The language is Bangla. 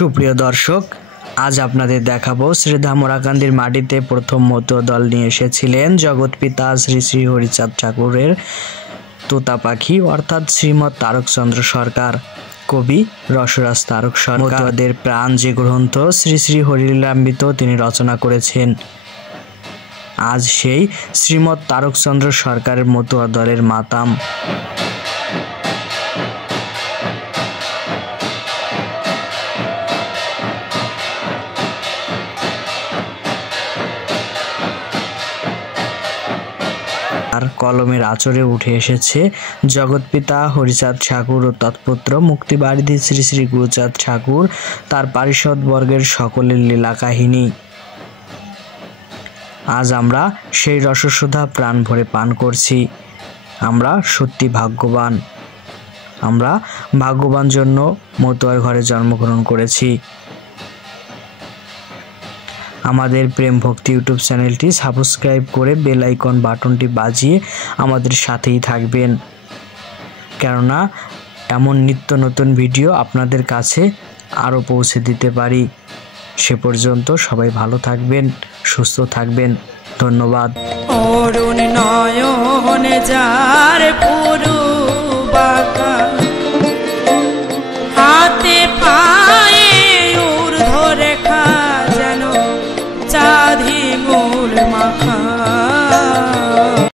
সুপ্রিয় দর্শক, আজ আপনাদের দেখাবো শ্রীধাম মোরাকান্দির মাটিতে প্রথম মতুয়া দল নিয়ে এসেছিলেন জগৎপিতা শ্রী শ্রী হরিচাঁদ ঠাকুরের তোতা পাখি অর্থাৎ শ্রীমৎ তারকচন্দ্র সরকার। কবি রসরাজ তারক সরকার মতুয়াদের প্রাণ যে গ্রন্থ শ্রী শ্রী হরিলীলামৃত তিনি রচনা করেছেন। আজ সেই শ্রীমৎ তারকচন্দ্র সরকারের মতুয়া দলের মাতাম। আর কলমের আঁচড়ে উঠে এসেছে জগৎপিতা হরিচাঁদ ঠাকুর ও তৎপুত্র মুক্তিবারিধি শ্রী শ্রী গুরুচাঁদ ঠাকুর তার পারিষদ বর্গের সকলের লীলা কাহিনী। আজ আমরা সেই রসসুধা প্রাণ ভরে পান করছি। আমরা সত্যি ভাগ্যবান। আমরা ভাগ্যবান জন্য মতুয়ার ঘরে জন্মগ্রহণ করেছি। আমাদের প্রেম ভক্তি ইউটিউব চ্যানেলটি সাবস্ক্রাইব করে বেল আইকন বাটনটি বাজিয়ে আমাদের সাথেই থাকবেন, কেননা এমন নিত্য নতুন ভিডিও আপনাদের কাছে আরও পৌঁছে দিতে পারি। সে পর্যন্ত সবাই ভালো থাকবেন, সুস্থ থাকবেন। ধন্যবাদ। অরুণ নয়ন যার পুরু